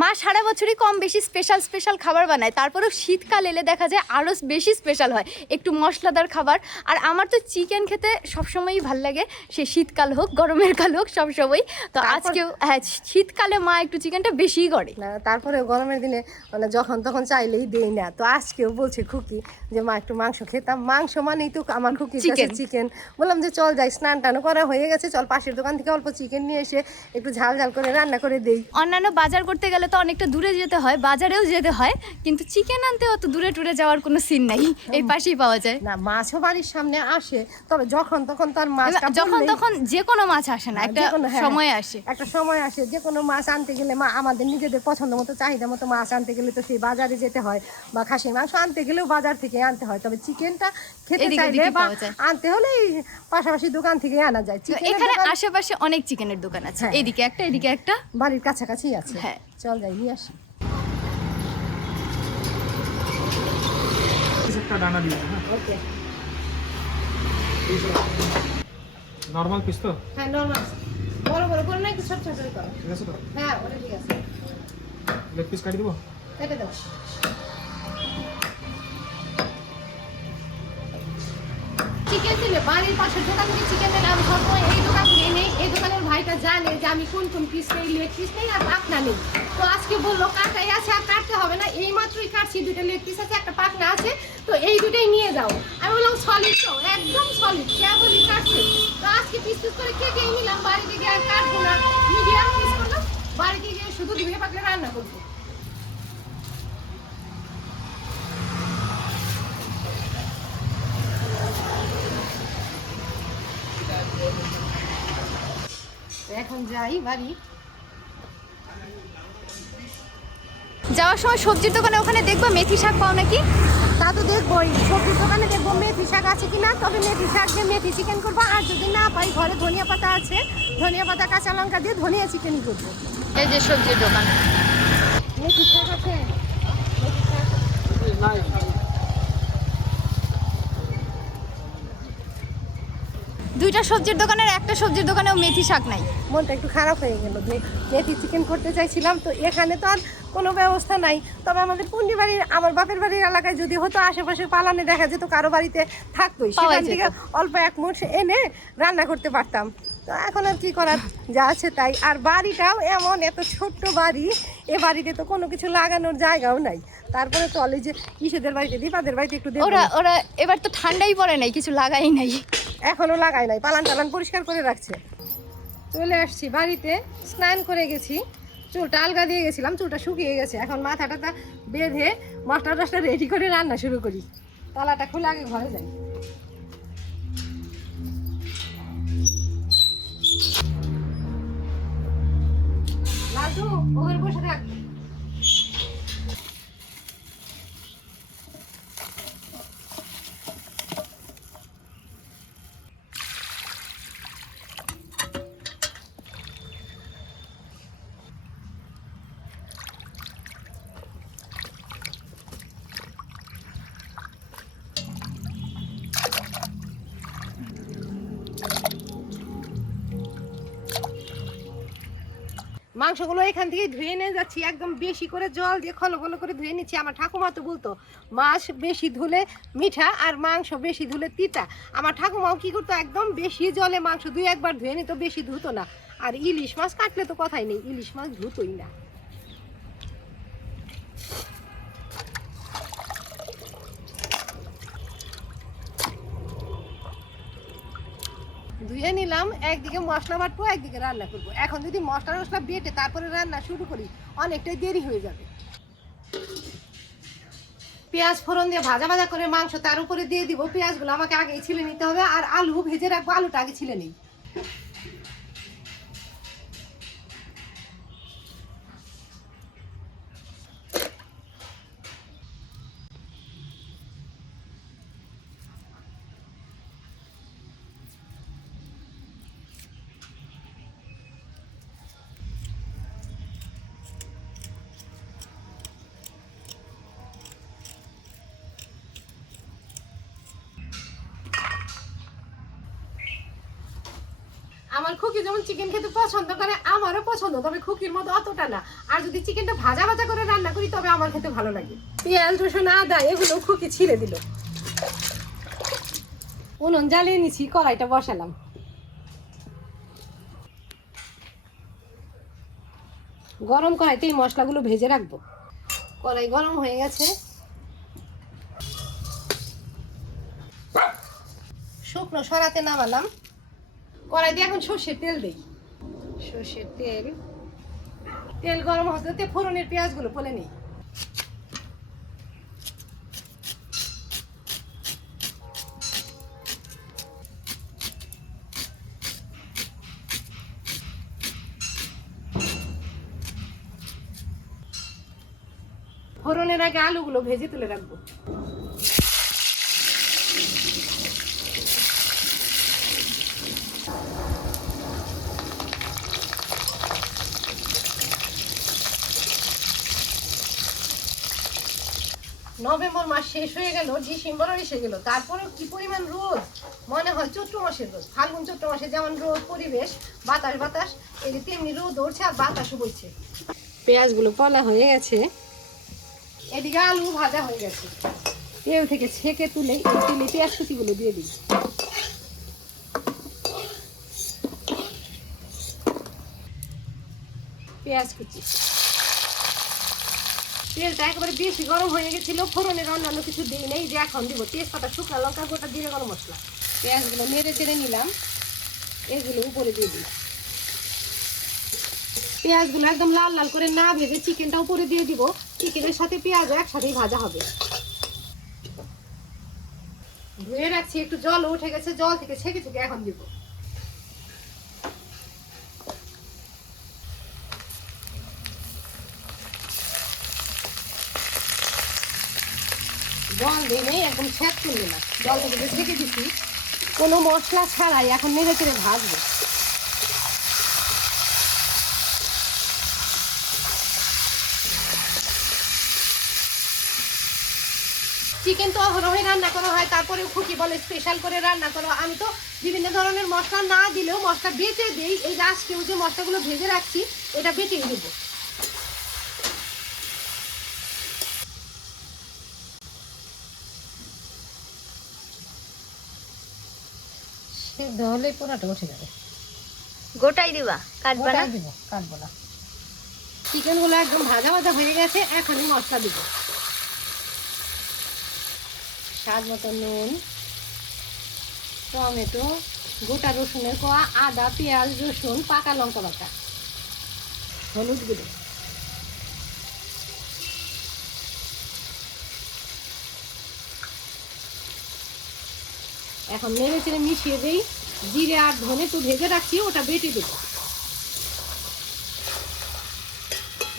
মা সারা বছরই কম বেশি স্পেশাল স্পেশাল খাবার বানায়। তারপরেও শীতকাল এলে দেখা যায় আরও বেশি স্পেশাল হয়। একটু মশলাদার খাবার। আর আমার তো চিকেন খেতে সবসময়ই ভালো লাগে। সে শীতকাল হোক গরমের কাল হোক সবসময় তো আজকেও হ্যাঁ শীতকালে মা একটু চিকেনটা বেশিই করে। না তারপরে গরমের দিনে মানে যখন তখন চাইলেই দেই না। তো আজকেও বলছে খুকি যে মা একটু মাংস খেতাম। মাংস মানেই তো আমার খুকি. চিকেন বললাম যে চল যাই স্নান টান করা হয়ে গেছে। চল পাশের দোকান থেকে অল্প চিকেন নিয়ে এসে একটু ঝাল ঝাল করে রান্না করে দেই। অন্যান্য বাজার করতে গেলে তো অনেকটা দূরে যেতে হয় বাজারেও যেতে হয় কিন্তু চিকেন আনতে অত দূরে টুরে যাওয়ার কোনো সিন নাই এই পাশেই পাওয়া যায়। না মাছও বাড়ির সামনে আসে তবে যখন তখন তার মাছটা যখন তখন যে কোনো মাছ আসে না একটা হ্যাঁ, সময় হ্যাঁ। আসে একটা সময় আসে যে কোনো মাছ আনতে গেলে মা আমাদের নিজেদের পছন্দ মতো চাহিদা মতো মাছ আনতে গেলে তো সেই বাজারে যেতে হয় বা খাসির মাংস আনতে গেলেও বাজার থেকে আনতে হয় তবে চিকেনটা খেতে চাইলে বা আনতে হলে পাশাপাশি দোকান থেকে আনা যায়। এখানে আশেপাশে অনেক চিকেনের দোকান আছে হ্যাঁ। এদিকে একটা এদিকে একটা। বাড়ির কাছাকাছি আছে। হ্যাঁ। চল যাই নিয়ে আসি। একটা ডানা দিয়ে হ্যাঁ? ওকে নর্মাল পিস তো? হ্যাঁ নর্মাল বড় বড় করে না একটু ছোট ছোট করো? ঠিক আছে তো? হ্যাঁ ওটা ঠিক আছে। লেগ পিস কাটি দেবো? কেটে দাও চিকেন দিলে বাড়ির পাশের দোকান থেকে চিকেন দিলে আমি সবসময় এই দোকান থেকে নেই এই দোকানের ভাইটা জানে যে আমি কোন কোন পিস নেই, লেগ পিস নেই আর পাকনা নেই। তো আজকে বলল, কাটাই আছে আর কাটতে হবে না এই মাত্রই কাটছি দুটো লেগ পিস আছে, একটা পাকনা আছে, তো এই দুটোই নিয়ে যাও। আমি বললাম সলিড তো, একদম সলিড কেবলই কাটছে। তো আজকে পিস পিস করে কেটে নিলাম, বাড়িতে গিয়ে আর কাটবো না। মিডিয়াম পিস করলাম, বাড়িতে গিয়ে শুধু ধুয়ে পাকলে রান্না করব। এখন যাই বাড়ি। যাওয়ার সময় সবজির দোকানে ওখানে দেখব মেথি শাক পাও নাকি? তা তো দেখবোই সবজির দোকানে দেখব মেথি শাক আছে কি না তবে মেথি শাক দিয়ে মেথি চিকেন করব আর যদি না পাই ঘরে ধনিয়া পাতা আছে ধনিয়া পাতা কাঁচা লঙ্কা দিয়ে ধনিয়া চিকেন করব। এই যে সবজির দোকান। মেথি শাক আছে। মেথি শাক দুইটা সবজির দোকানের একটা সবজির দোকানেও মেথি শাক নাই। মনটা একটু খারাপ হয়ে গেল। যে মেথি চিকেন করতে চাইছিলাম তো এখানে তো আর কোনো ব্যবস্থা নাই। তবে আমাদের পুন্ডি বাড়ির আমার বাপের বাড়ির এলাকায় যদি হতো আশেপাশে পালানে দেখা যেত কারও বাড়িতে থাকতোই। সেখান থেকে অল্প এক মুঠ এনে রান্না করতে পারতাম। তো এখন আর কি করার? যা আছে তাই। আর বাড়িটাও এমন এত ছোট্ট বাড়ি এ বাড়িতে তো কোনো কিছু লাগানোর জায়গাও নাই। তারপরে চলে যে কিসেদের বাড়িতে দীপাদের বাড়িতে একটু ওরা ওরা এবার তো ঠান্ডাই পড়ে নাই কিছু লাগাই নাই। এখনও লাগাই নাই পালান টালান পরিষ্কার করে রাখছে। চলে আসছি বাড়িতে স্নান করে গেছি। চুলটা আলগা দিয়ে গেছিলাম চুলটা শুকিয়ে গেছে। এখন মাথাটা তা বেঁধে মশলা টসলা রেডি করে রান্না শুরু করি। তালাটা খুলে আগে ঘরে যাই। লালটু ওদের বসে থাক। মাংসগুলো এখান থেকে ধুয়ে নিয়ে যাচ্ছি, একদম বেশি করে জল দিয়ে খলো খলো করে ধুয়ে নিচ্ছি। আমার ঠাকুমা তো বলতো, মাছ বেশি ধুলে মিঠা আর মাংস বেশি ধুলে তিতা। আমার ঠাকুমাও কী করতো, একদম বেশি জলে মাংস দুই একবার ধুয়ে নিত, বেশি ধুতো না। আর ইলিশ মাছ কাটলে তো কথাই নেই, ইলিশ মাছ ধুতোই না। ধুয়ে নিলাম, একদিকে মশলা বাটবো, একদিকে রান্না করব। এখন যদি মশলা মশলা বেটে তারপরে রান্না শুরু করি, অনেকটাই দেরি হয়ে যাবে। পেঁয়াজ ফোড়ন দিয়ে ভাজা ভাজা করে মাংস তার উপরে দিয়ে দিব। পেঁয়াজগুলো আমাকে আগে ছিলে নিতে হবে, আর আলু ভেজে রাখব, আলুটা আগে ছিলে নেই। আমার খুকি যেমন চিকেন খেতে পছন্দ করে, আমারও পছন্দ, তবে খুকির মতো অতটা না। আর যদি চিকেনটা ভাজা ভাজা করে রান্না করি, তবে আমার খেতে ভালো লাগে। পেঁয়াজ, রসুন, আদা, এগুলো খুকি ছিঁড়ে দিল। উনুন জ্বালিয়ে নিছি, কড়াইটা বসালাম। গরম কড়াইতে এই মশলাগুলো ভেজে রাখব। কড়াই গরম হয়ে গেছে। শুকনো সরাতে নামালাম। কড়াই দিয়ে এখন সর্ষের তেল দিই। সর্ষের তেল? তেল গরম হতে ফোড়নের পেঁয়াজগুলো ফলে নিই। ফোড়নের আগে আলুগুলো ভেজে তুলে রাখব। নভেম্বর মাস শেষ হয়ে গেল ডিসেম্বরও এসে গেল। তারপরেও কি পরিমাণ রোদ? মনে হয় চৈত্র মাসের রোদ। ফাল্গুন চৈত্র মাসে যেমন রোদ পরিবেশ বাতাস বাতাস এই যে তেমনি রোদ উঠছে আর বাতাসও বইছে। পেঁয়াজগুলো পলা হয়ে গেছে। এদিকে আলু ভাজা হয়ে গেছে। তেল থেকে ছেঁকে তুলে এই তেলে পেঁয়াজ কুচিগুলো দিয়ে দিই। পেঁয়াজ কুচি। তেলটা একেবারে বেশি গরম হয়ে গেছিল ফোড়নের অন্যান্য কিছু দিই নেই, যে এখন দিব তেজপাতা, শুকনো লঙ্কা গোটা দিয়ে গরম মশলা। পেঁয়াজগুলো নেড়ে চেড়ে নিলাম, এগুলো উপরে দিয়ে দিই। পেঁয়াজগুলো একদম লাল লাল করে না ভেজে চিকেনটা উপরে দিয়ে দিব, চিকেনের সাথে পেঁয়াজও একসাথেই ভাজা হবে। ধুয়ে রাখছি, একটু জল উঠে গেছে, জল থেকে ছেঁকে ছেঁকে এখন দিব। জল দিয়ে নেই একদম ছেঁক করলে না, জল থেকে যে ছেঁকে দিছি, কোনো মশলা ছাড়াই এখন নেড়ে চেড়ে ভাজবো। চিকেন তো অহরহই রান্না করা হয়, তারপরেও খুকি বলে স্পেশাল করে রান্না করো। আমি তো বিভিন্ন ধরনের মশলা না দিলেও মশলা বেটে দিই, এই যে আজকেও যে মশলাগুলো ভেজে রাখছি, এটা বেটে দেবো। সেদ্ধ হলে উঠে যাবে। গোটাই দিবা? কাটবা না? দিব কাটবো না। চিকেনগুলো একদম ভাজা ভাজা হয়ে গেছে এখনই মশলা দিব। স্বাদ মতো নুন টমেটো গোটা রসুনের কোয়া আদা পেঁয়াজ রসুন পাকা লঙ্কা বাটা হলুদ গুঁড়ো। এখন নেড়ে চেড়ে মিশিয়ে দিই। জিরে আর ধনে তো ভেজে রাখছি, ওটা বেটে দেবো।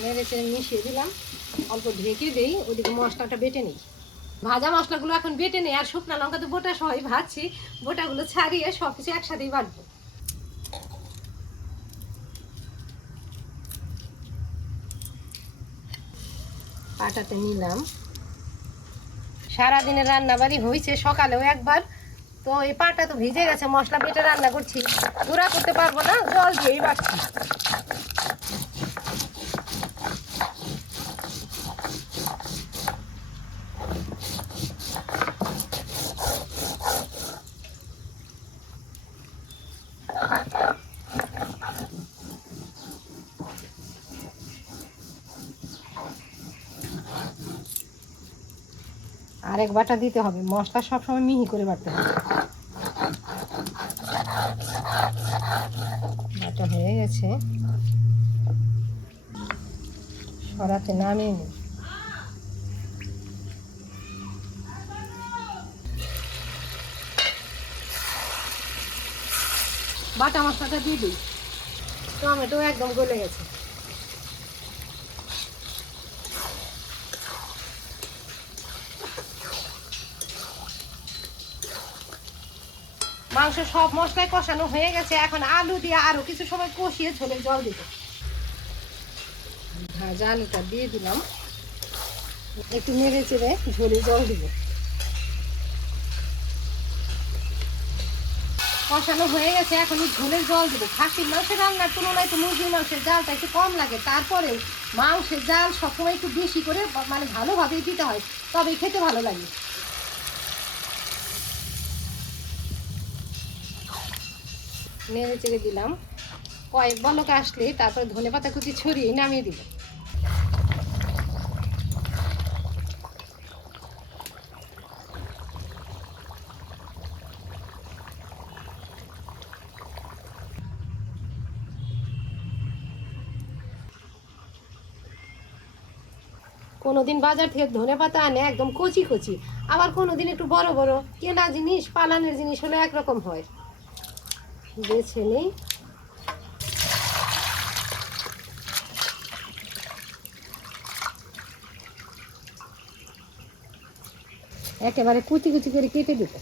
নেড়ে চেড়ে মিশিয়ে দিলাম। অল্প ঢেকে দেই, ওদিকে মশলাটা বেটে নিই। ভাজা মশলাগুলো এখন বেটে নেই, আর শুকনা লঙ্কা তো বোটা সবাই ভাজছি। বোটাগুলো ছাড়িয়ে সব কিছু একসাথেই বাটবো। পাটাতে নিলাম। সারাদিনের রান্না বাড়ি হয়েছে সকালেও একবার তো এই পাটা তো ভিজে গেছে, মশলা বেটে রান্না করছি। গুঁড়া করতে পারব না, জল দিয়েই বাটছি আরেক বাটা দিতে হবে, মশলা সবসময় মিহি করে বাটতে হবে বাটা হয়ে গেছে। সরাতে নামিয়ে নিই। বাটা মশলাটা দিয়ে দিই। টমেটো একদম গলে গেছে। মাংস সব মশলায় কষানো হয়ে গেছে। এখন আলু দিয়ে আরও কিছু সময় কষিয়ে ঝোলে জল দিব। ভাজা আলুটা দিয়ে দিলাম। একটু নেড়ে চেড়ে ঝোলে জল দিব। কষানো হয়ে গেছে, এখন ঝোলের জল দেবো। খাসির মাংসের রান্নার তুলনায় তো মুরগির মাংসের জালটা একটু কম লাগে। তারপরেও মাংসের জাল সবসময় একটু বেশি করে মানে ভালোভাবেই দিতে হয়, তবেই খেতে ভালো লাগে। নেড়ে চেড়ে দিলাম। কয়েক বলক আসলে তারপরে ধনে পাতা কুচি ছড়িয়ে নামিয়ে দিলাম। কোনোদিন বাজার থেকে ধনে পাতা আনে একদম কচি কচি, আবার কোনোদিন একটু বড় বড়। কেনা জিনিস, পালানের জিনিস হলে একরকম হয়। বেছে নেই। একেবারে কুচি কুচি করে কেটে দেবো।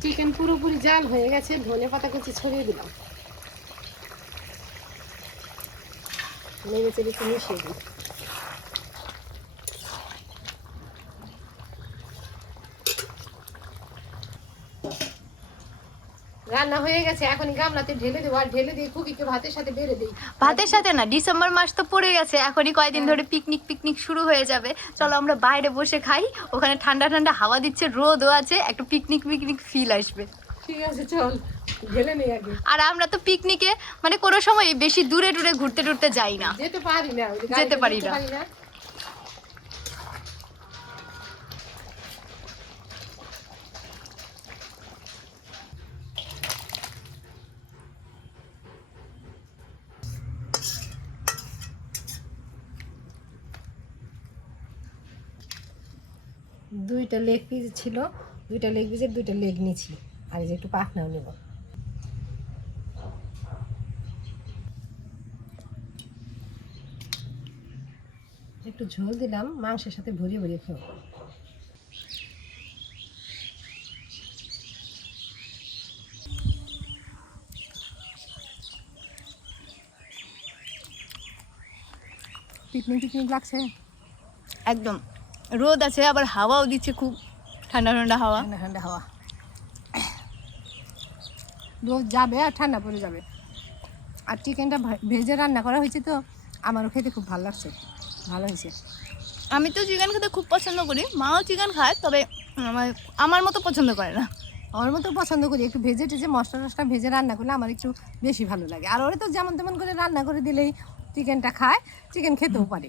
চিকেন পুরোপুরি জাল হয়ে গেছে, ধনে পাতা কুচি ছড়িয়ে দিলাম। নেড়ে চেড়ে একটু মিশিয়ে দিই। রান্না হয়ে গেছে এখন গামলাতে ঢেলে দেবো। আর ঢেলে দিয়ে খুকিকে ভাতের সাথে বেড়ে দিই। ভাতের সাথে না ডিসেম্বর মাস তো পড়ে গেছে এখনই কয়দিন ধরে পিকনিক পিকনিক শুরু হয়ে যাবে। চলো আমরা বাইরে বসে খাই ওখানে ঠান্ডা ঠান্ডা হাওয়া দিচ্ছে রোদও আছে একটু পিকনিক পিকনিক ফিল আসবে। ঠিক আছে চল। আর আমরা তো পিকনিকে মানে কোনো সময় বেশি দূরে দূরে ঘুরতে টুরতে যাই না। যেতে পারি না যেতে পারি না। দুইটা লেগ পিস ছিল দুইটা লেগ পিসের দুইটা লেগ নিয়েছি। আর এই যে একটু পাখনাও নেব। একটু ঝোল দিলাম মাংসের সাথে ভরিয়ে ভরিয়ে খেয়ে পিকনিক পিকনিক লাগছে? একদম। রোদ আছে আবার হাওয়াও দিচ্ছে খুব। ঠান্ডা ঠান্ডা হাওয়া। ঠান্ডা ঠান্ডা হাওয়া। রোদ যাবে আর ঠান্ডা পড়ে যাবে। আর চিকেনটা ভেজে রান্না করা হয়েছে তো আমারও খেতে খুব ভালো লাগছে। ভালো হয়েছে। আমি তো চিকেন খেতে খুব পছন্দ করি। মাও চিকেন খায় তবে আমার আমার মতো পছন্দ করে না। আমার মতো পছন্দ করি একটু ভেজে টেজে মশলা টশলা ভেজে রান্না করলে আমার একটু বেশি ভালো লাগে। আর ওরা তো যেমন তেমন করে রান্না করে দিলেই চিকেনটা খায় চিকেন খেতেও পারে।